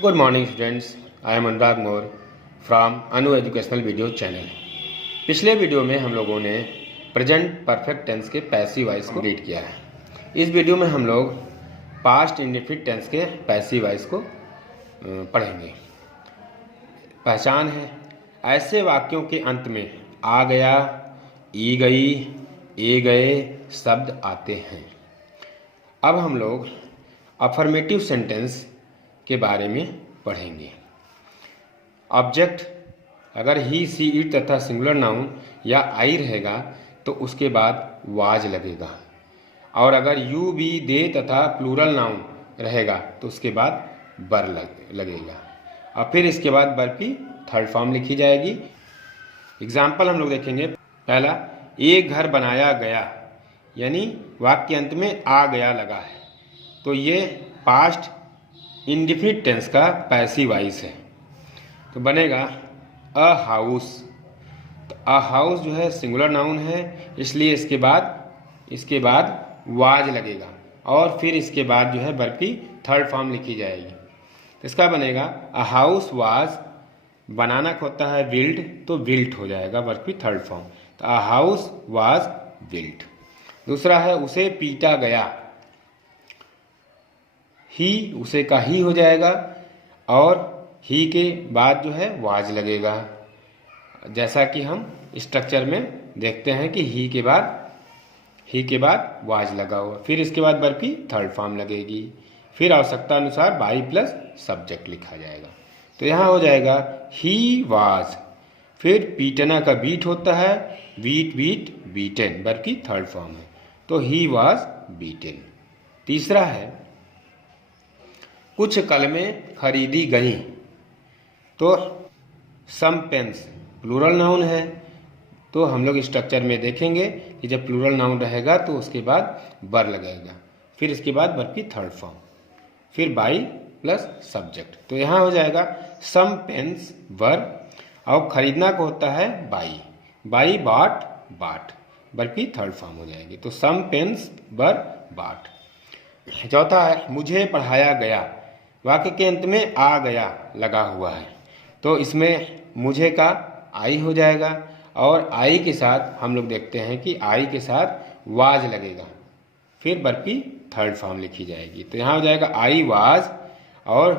Good morning students, I am Anurag more from Anu educational video channel. पिछले video में हम लोगों ने प्रेजेंट परफेक्ट टेंस के पैसिव वॉइस को रीड किया है। इस वीडियो में हम लोग पास्ट इंडेफिनिट टेंस के पैसिव वॉइस को पढ़ेंगे। पहचान है, ऐसे वाक्यों के अंत में आ गया, ई गई, ए गए शब्द आते हैं। अब हम लोग अफर्मेटिव सेंटेंस के बारे में पढ़ेंगे। ऑब्जेक्ट अगर ही, सी, इट तथा सिंगुलर नाउन या आई रहेगा तो उसके बाद वाज लगेगा, और अगर यू, बी, दे तथा प्लूरल नाउन रहेगा तो उसके बाद बर लगेगा, और फिर इसके बाद बर की थर्ड फॉर्म लिखी जाएगी। एग्जाम्पल हम लोग देखेंगे। पहला, एक घर बनाया गया, यानी वाक्य अंत में आ गया लगा है, तो ये पास्ट इंडेफिनिट टेंस का पैसिव वॉइस है। तो बनेगा अ हाउस। तो अ हाउस जो है सिंगुलर नाउन है, इसलिए इसके बाद वाज लगेगा, और फिर इसके बाद जो है वर्ब की थर्ड फॉर्म लिखी जाएगी। तो इसका बनेगा अ हाउस वाज, बनाना होता है बिल्ड, तो बिल्ट हो जाएगा वर्ब की थर्ड फॉर्म। तो अ हाउस वाज बिल्ट। दूसरा है उसे पीटा गया, ही, उसे का ही हो जाएगा, और ही के बाद जो है वाज लगेगा, जैसा कि हम स्ट्रक्चर में देखते हैं कि ही के बाद वाज लगा हुआ, फिर इसके बाद वर्ब की थर्ड फॉर्म लगेगी, फिर आवश्यकता अनुसार बाई प्लस सब्जेक्ट लिखा जाएगा। तो यहाँ हो जाएगा ही वाज, फिर पीटना का बीट होता है, बीट बीट बीटेन, वर्ब की थर्ड फॉर्म है, तो ही वाज बीटेन। तीसरा है कुछ कलमें खरीदी गई, तो सम पेन्स प्लूरल नाउन है, तो हम लोग स्ट्रक्चर में देखेंगे कि जब प्लूरल नाउन रहेगा तो उसके बाद बर लगेगा, फिर इसके बाद बर की थर्ड फॉर्म, फिर बाई प्लस सब्जेक्ट। तो यहाँ हो जाएगा सम पेन्स वर, और खरीदना को होता है बाई, बाई बाट बाट, बर की थर्ड फॉर्म हो जाएगी। तो सम पेन्स वर बाट। चौथा है मुझे पढ़ाया गया, वाक्य के अंत में आ गया लगा हुआ है, तो इसमें मुझे का आई हो जाएगा, और आई के साथ हम लोग देखते हैं कि आई के साथ वाज लगेगा, फिर वर्ब की थर्ड फॉर्म लिखी जाएगी। तो यहाँ हो जाएगा आई वाज, और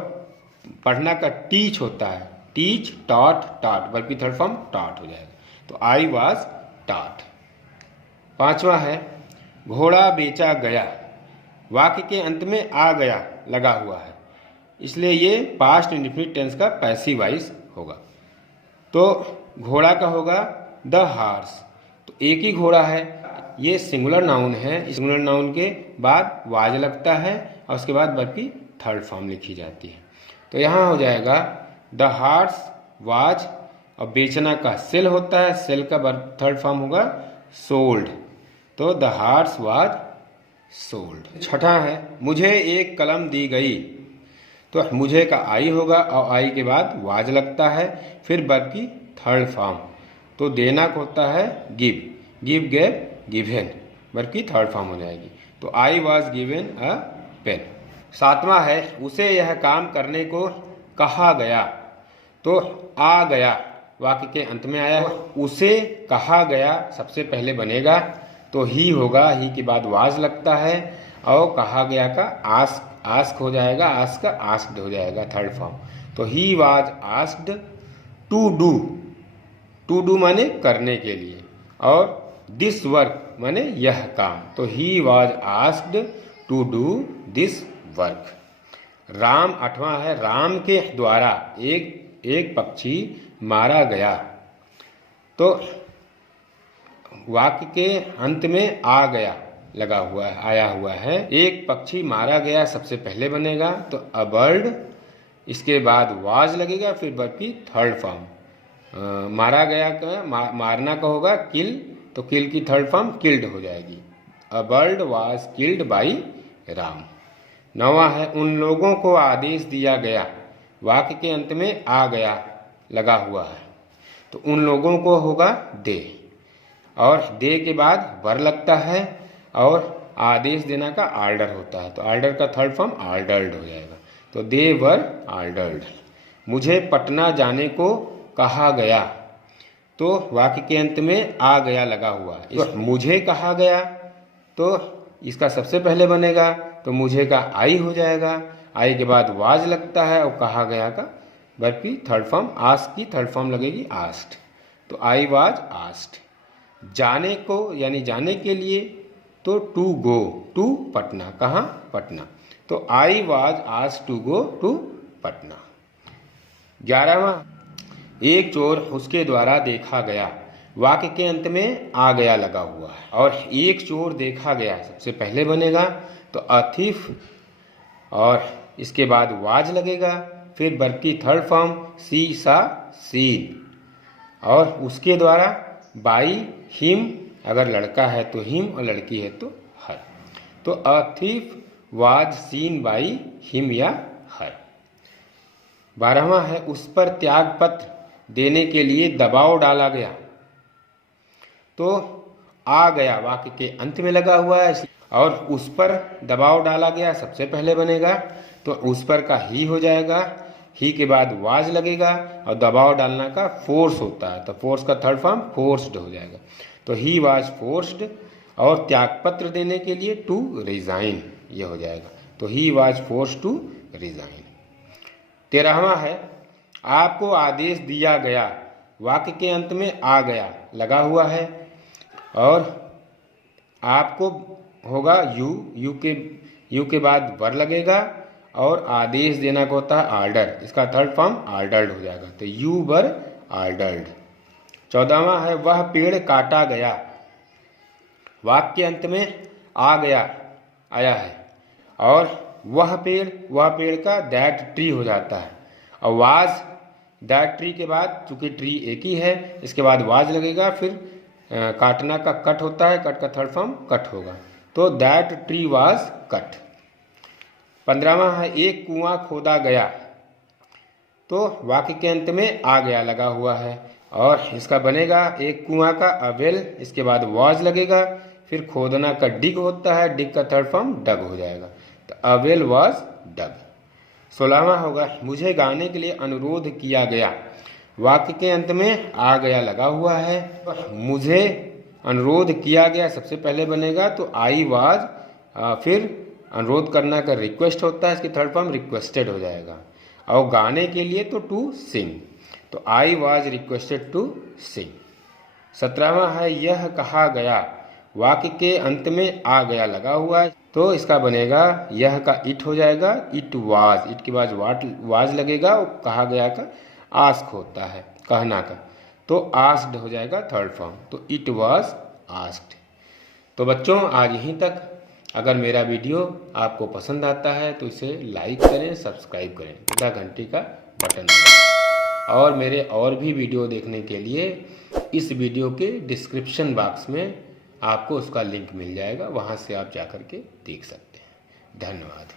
पढ़ना का टीच होता है, टीच, टॉट, टॉट, वर्ब की थर्ड फॉर्म टॉट हो जाएगा, तो आई वाज टॉट। पांचवा है घोड़ा बेचा गया, वाक्य के अंत में आ गया लगा हुआ है, इसलिए ये पास्ट इंडेफिनिट टेंस का पैसिव वॉइस होगा। तो घोड़ा का होगा द हार्स, तो एक ही घोड़ा है, ये सिंगुलर नाउन है, सिंगुलर नाउन के बाद वाज लगता है, और उसके बाद वर्ब की थर्ड फॉर्म लिखी जाती है। तो यहाँ हो जाएगा द हार्स वाज, और बेचना का सेल होता है, सेल का वर्ब थर्ड फॉर्म होगा सोल्ड, तो द हार्स वाज सोल्ड। छठा है मुझे एक कलम दी गई, तो मुझे का आई होगा, और आई के बाद वाज लगता है, फिर वर्ब की थर्ड फॉर्म, तो देना को होता है give, give gave given, verb की थर्ड फॉर्म हो जाएगी। तो I was given a pen. सातवां है उसे यह काम करने को कहा गया, तो आ गया वाक्य के अंत में आया है, उसे कहा गया सबसे पहले बनेगा, तो ही होगा, ही के बाद वाज लगता है, और कहा गया का आस्क, आस्क हो जाएगा, आस्क का आस्क्ड हो जाएगा थर्ड फॉर्म। तो he was asked to do, to do माने करने के लिए, और दिस वर्क माने यह काम, तो he was asked to do this work. Ram, आठवां है राम के द्वारा एक पक्षी मारा गया, तो वाक्य के अंत में आ गया लगा हुआ है, आया हुआ है, एक पक्षी मारा गया सबसे पहले बनेगा, तो अ बर्ड, इसके बाद वाज लगेगा, फिर वर्ब की थर्ड फॉर्म, मारा गया का मारना का होगा किल, तो किल की थर्ड फॉर्म किल्ड हो जाएगी, a bird was killed by Ram. नौवां है उन लोगों को आदेश दिया गया, वाक्य के अंत में आ गया लगा हुआ है, तो उन लोगों को होगा दे, और दे के बाद वर लगता है, और आदेश देना का आर्डर होता है, तो आर्डर का थर्ड फॉर्म आर्डर्ड हो जाएगा। तो दे वर ऑर्डर्ड। मुझे पटना जाने को कहा गया, तो वाक्य के अंत में आ गया लगा हुआ है। तो मुझे कहा गया तो इसका सबसे पहले बनेगा तो मुझे का आई हो जाएगा, आई के बाद वाज लगता है और कहा गया का वर्ब की थर्ड फॉर्म आस्क की थर्ड फॉर्म लगेगी आस्क्ड, तो आई वाज आस्क्ड। जाने को यानी जाने के लिए तो टू गो, टू पटना, कहाँ पटना, तो I was asked to go to Patna. 11वां, एक चोर उसके द्वारा देखा गया, वाक्य के अंत में आ गया लगा हुआ है और एक चोर देखा गया सबसे पहले बनेगा तो अ थीफ और इसके बाद वाज लगेगा, फिर वर्ब की थर्ड फॉर्म सी सा सीन और उसके द्वारा बाई हिम, अगर लड़का है तो हिम और लड़की है तो हर, तो a thief was scene by him या हर। 12वां है उस पर त्याग पत्र देने के लिए दबाव डाला गया, तो आ गया वाक्य के अंत में लगा हुआ है और उस पर दबाव डाला गया सबसे पहले बनेगा तो उस पर का ही हो जाएगा, ही के बाद वाज लगेगा और दबाव डालना का फोर्स होता है तो फोर्स का थर्ड फॉर्म फोर्स्ड हो जाएगा, तो ही वाज फोर्स्ड और त्यागपत्र देने के लिए टू रिजाइन ये हो जाएगा, तो he was forced to resign. 13वां है आपको आदेश दिया गया, वाक्य के अंत में आ गया लगा हुआ है और आपको होगा यू के बाद वर लगेगा और आदेश देना को होता है आर्डर, इसका थर्ड फॉर्म आर्डर्ड हो जाएगा, तो यू वर आर्डर्ड। 14वां है वह पेड़ काटा गया, वाक्य के अंत में आ गया आया है और वह पेड़ का दैट ट्री हो जाता है और वाज दैट ट्री के बाद चूंकि ट्री एक ही है इसके बाद वाज लगेगा, फिर काटना का कट होता है, कट का थर्ड फॉर्म कट होगा, तो दैट ट्री वाज कट। 15वां है एक कुआं खोदा गया, तो वाक्य के अंत में आ गया लगा हुआ है और इसका बनेगा एक कुआं का अवेल, इसके बाद वाज लगेगा, फिर खोदना का डिग होता है, डिग का थर्ड फॉर्म डग हो जाएगा, तो अवेल वाज डग। 16वां होगा मुझे गाने के लिए अनुरोध किया गया, वाक्य के अंत में आ गया लगा हुआ है, मुझे अनुरोध किया गया सबसे पहले बनेगा तो आई वाज, फिर अनुरोध करना का रिक्वेस्ट होता है, इसकी थर्ड फॉर्म रिक्वेस्टेड हो जाएगा और गाने के लिए तो टू सिंग, तो I was requested to sing. 17वां है यह कहा गया, वाक्य के अंत में आ गया लगा हुआ है, तो इसका बनेगा यह का इट हो जाएगा, इट वाज, इट के बाद वाज लगेगा और कहा गया का आस्क होता है कहना का, तो आस्क्ड हो जाएगा थर्ड फॉर्म, तो इट वाज आस्क्ड। तो बच्चों आज यहीं तक। अगर मेरा वीडियो आपको पसंद आता है तो इसे लाइक करें, सब्सक्राइब करें तथा घंटी का बटन दबाएं और मेरे और भी वीडियो देखने के लिए इस वीडियो के डिस्क्रिप्शन बॉक्स में आपको उसका लिंक मिल जाएगा, वहाँ से आप जाकर के देख सकते हैं। धन्यवाद।